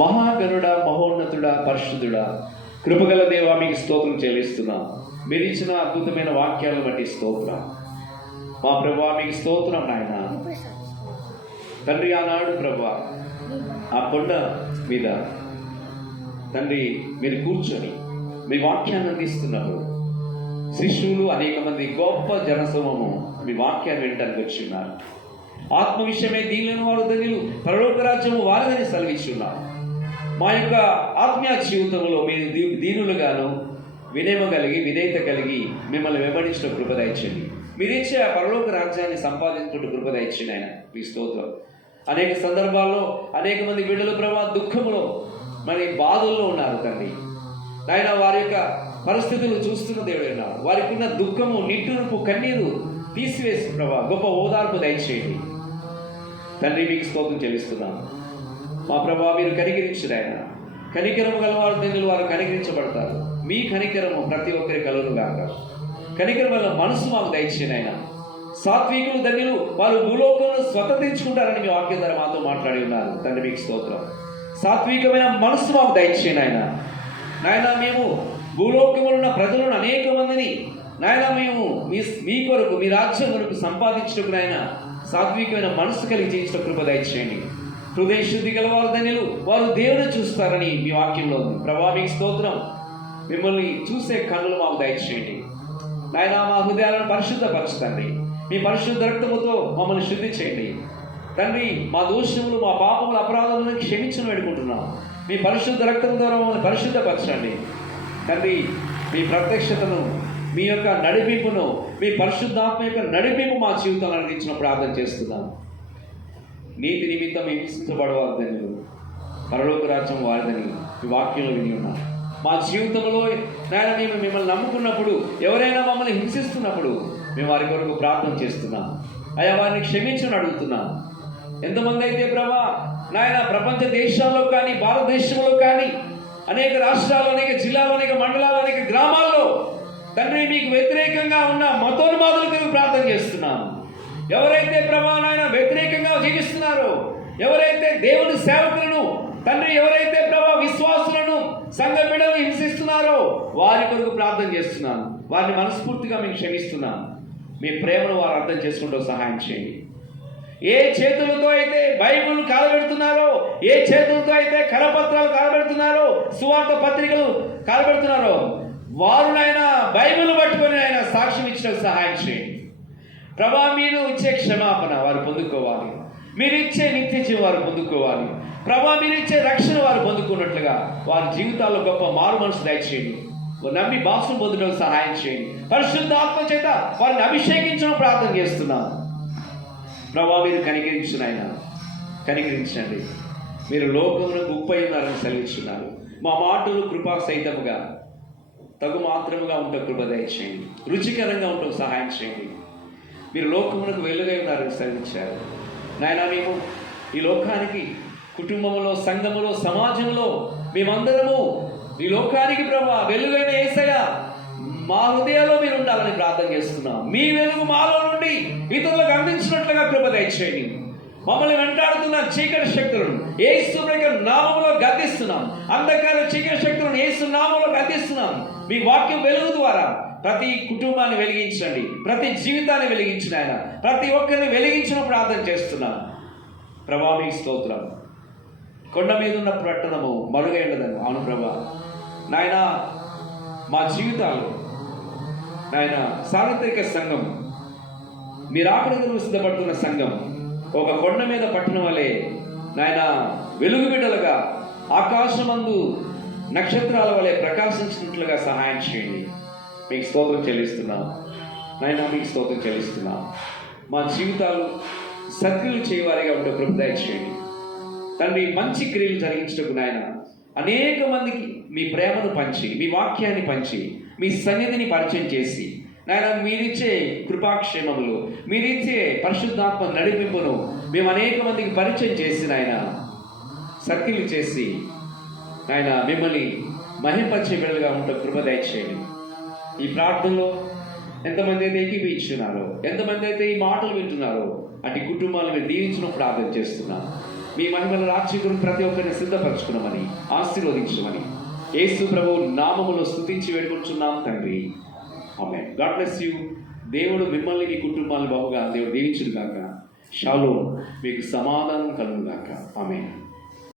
మహాగరుడ, మహోన్నతుడ, పరిశుద్ధుడ, కృపగల దేవా, మీకు స్తోత్రం చెల్లిస్తున్నాం. మీరు ఇచ్చిన అద్భుతమైన వాక్యాలను బట్టి స్తోత్రం. మా ప్రభువా, మీకు స్తోత్రం నాయన. తండ్రి, ఆనాడు ప్రభువా ఆ కొండ మీద తండ్రి మీరు కూర్చొని మీ వాక్యాన్ని అందిస్తున్నప్పుడు శిష్యులు అనేక మంది గొప్ప జనసమూహము మీ వాక్యాన్ని వినడానికి వచ్చి ఉన్నారు. ఆత్మ విషయమే దీనిలోని వారు ధన్యులు, పరలోక రాజ్యము వారిదని సెలవిస్తున్నారు. మా యొక్క ఆత్మీయ జీవితంలో మీరు దీనులుగాను వినయము కలిగి విధేయత కలిగి మిమ్మల్ని వెంబడించిన కృప దయచేయండి. మీరు ఇచ్చే ఆ పరలోక రాజ్యాన్ని సంపాదించుకుంటూ కృప దయచేయండి ఆయన. మీ స్తోత్రం. అనేక సందర్భాల్లో అనేక మంది బిడ్డలు ప్రభా దుఃఖంలో మరి బాధల్లో ఉన్నారు తండ్రి నాయన. వారి యొక్క పరిస్థితులు చూస్తున్న దేవుడు ఉన్నారు. వారికి ఉన్న దుఃఖము, నిట్టూర్పు, కన్నీరు తీసివేసి ప్రభా గొప్ప ఓదార్పు దయచేయండి తండ్రి. మీకు స్తోత్రం చెల్లిస్తున్నాను. మా ప్రభా మీరు కనికరించిన ఆయన. కనికరము గలవారు ధన్యులు, వారు కనికరించబడతారు. మీ కనికరము ప్రతి ఒక్కరి కలుగును గాక. కనికరం వల్ల మనసు మాకు దయచేయండి ఆయన. సాత్వికులు ధన్యులు, వారు భూలోకంలో స్వతంత్రించుకుంటారని మీ వాక్యం ద్వారా మాతో మాట్లాడి ఉన్నారు తండ్రి. మీకు స్తోత్రం. సాత్వికమైన మనసు మాకు దయచేయండి ఆయన. నాయన, మేము భూలోకంలో ఉన్న ప్రజలను అనేక మందిని నాయన మేము మీ కొరకు, మీ రాజ్యం కొరకు సంపాదించడానికి నాయన సాత్వికమైన మనసు కలిగి జీవించిన కృప దయచేయండి. హృదయ శుద్ధి గలవారు ధన్యులు, వారు దేవుని చూస్తారని మీ వాక్యంలో ఉంది ప్రభా. మీకు స్తోత్రం. మిమ్మల్ని చూసే కన్నులు మాకు దయచేయండి నాయన. మా హృదయాలను పరిశుద్ధపరచండి. మీ పరిశుద్ధ రక్తముతో మమ్మల్ని శుద్ధి చేయండి తండ్రి. మా దోషములు, మా పాపములు, అపరాధములను క్షమించను వేడుకుంటున్నాం. మీ పరిశుద్ధ రక్తం ద్వారా మమ్మల్ని పరిశుద్ధపరచండి తండ్రి. మీ ప్రత్యక్షతను, మీ యొక్క నడిపింపును, మీ పరిశుద్ధాత్మ యొక్క నడిపింపు మా జీవితాలను అందించిన ప్రార్థన చేస్తున్నాం. నీతి నిమిత్తం హింసించబడవారు ధన్యులు, పరలోక రాజ్యం వారిదని ఈ వాక్యంలో విని ఉన్నాం. మా జీవితంలో నాయన మేము మిమ్మల్ని నమ్ముకున్నప్పుడు ఎవరైనా మమ్మల్ని హింసిస్తున్నప్పుడు మేము వారి కొరకు ప్రార్థన చేస్తున్నాం. అయ్యా, వారిని క్షమించని అడుగుతున్నాం. ఎంతమంది అయితే ప్రభా నాయన ప్రపంచ దేశాల్లో కానీ భారతదేశంలో కానీ అనేక రాష్ట్రాల్లో, అనేక జిల్లాల్లో, అనేక మండలాల్లో, అనేక గ్రామాల్లో తండ్రి మీకు వ్యతిరేకంగా ఉన్న మతోన్మాదుల కొరకు ప్రార్థన చేస్తున్నాం. ఎవరైతే ప్రభా నాయన వ్యతిరేకంగా జీవిస్తున్నారో, ఎవరైతే దేవుని సేవకులను తండ్రి, ఎవరైతే ప్రభా విశ్వాసులను, సంఘ బిడ్డలను హింసిస్తున్నారో వారి కొరకు ప్రార్థన చేస్తున్నాను. వారిని మనస్ఫూర్తిగా మేము క్షమిస్తున్నాం. మీ ప్రేమను వారు అర్థం చేసుకుంటూ సహాయం చేయండి. ఏ చేతులతో అయితే బైబిల్ కాలబెడుతున్నారో, ఏ చేతులతో అయితే కరపత్రాలు కాలబెడుతున్నారో, సువార్త పత్రికలు కాలబెడుతున్నారో వారు నాయన బైబిల్ పట్టుకొని ఆయన సాక్ష్యం ఇచ్చిన సహాయం చేయండి ప్రభా. మీరు ఇచ్చే క్షమాపణ వారు పొందుకోవాలి. మీరు ఇచ్చే నిత్య జీవం వారు పొందుకోవాలి ప్రభా. మీరు ఇచ్చే రక్షణ వారు పొందుకున్నట్లుగా వారి జీవితాల్లో గొప్ప మారు మనసు దయచేయండి. నమ్మి బాసును పొందడం సహాయం చేయండి. పరిశుద్ధ ఆత్మ చేత వారిని అభిషేకించడం ప్రార్థన చేస్తున్నాను ప్రభా. మీరు కనికరించిన ఆయన, కనికరించండి. మీరు లోకమునకు ఉప్పై ఉన్నారని సెలవిస్తున్నారు. మా మాటలు కృపా సహితముగా తగు మాత్రముగా ఉంటే కృప దయచేయండి. రుచికరంగా ఉండటం సహాయం చేయండి. మీరు లోకమునకు వెలుగై ఉన్నారని సెలవించారు నాయన. మేము ఈ లోకానికి, కుటుంబంలో, సంఘములో, సమాజంలో మేమందరము ఈ లోకానికి ప్రభా వెలుగైన యేసయ్య మా హృదయాల్లో మీరు ఉండాలని ప్రార్థన చేస్తున్నాం. మీ వెలుగు మాలో నుండి ఇతరులకు అందించినట్లుగా కృప దయచేయండి. మమ్మల్ని వెంటాడుతున్న చీకటి శక్తులను యేసు నామములో గద్దిస్తున్నాం. అంధకార చీకటి శక్తులను యేసు నామములో గద్దిస్తున్నాం. మీ వాక్యం వెలుగు ద్వారా ప్రతి కుటుంబాన్ని వెలిగించండి, ప్రతి జీవితాన్ని వెలిగించిన ఆయన, ప్రతి ఒక్కరిని వెలిగించిన ప్రార్థన చేస్తున్నాం ప్రభా. మీకు స్తోత్రం. కొండ మీద ఉన్న పట్టణము మరుగై ఉండదని. అవును ప్రభా నాయన, మా జీవితాలు నాయన సార్వత్రిక సంఘం, మీరు ఆకలిగా సిద్ధపడుతున్న సంఘం ఒక కొండ మీద పట్టణం వలె నాయన వెలుగు బిడ్డలుగా ఆకాశమందు నక్షత్రాల వలె ప్రకాశించినట్లుగా సహాయం చేయండి. మీకు స్తోత్రం చెల్లిస్తున్నాం నాయన. మీకు స్తోత్రం చెల్లిస్తున్నాం. మా జీవితాలు సత్క్రియలు చేయవారిగా ఉండే కృప దయచేయండి తండ్రి. మంచి క్రియలు జరిగించటకు నాయన అనేక మందికి మీ ప్రేమను పంచి, మీ వాక్యాన్ని పంచి, మీ సన్నిధిని పరిచయం చేసి నాయన మీరిచ్చే కృపాక్షేమములు, మీరిచ్చే పరిశుద్ధాత్మ నడిపింపును మేము అనేక మందికి పరిచయం చేసి నాయన సర్కిల్ చేసి నాయన మిమ్మల్ని మహింపరిచే బిడ్డలుగా ఉంటే కృప దయచేయండి. ఈ ప్రార్థనలో ఎంతమంది అయితే ఏకీభవించున్నారో, ఎంతమంది అయితే ఈ మాటలు వింటున్నారో అటు కుటుంబాలను మీరు దీవించడం ప్రార్థన చేస్తున్నాం. మీ మహిమల రాజ్యం ప్రతి ఒక్కరిని సిద్ధపరచుకున్నామని ఆశీర్వదించమని యేసు ప్రభువు నామములో స్తుతించి వేడుకొంచున్నాం తండ్రి. ఆమేన్. God bless you. దేవుడు మిమ్మల్ని మీ కుటుంబాలను బాగుగా దేవుడు దీవించును గాక. షాలోమ్. మీకు సమాధానం కలుగును గాక. ఆమేన్.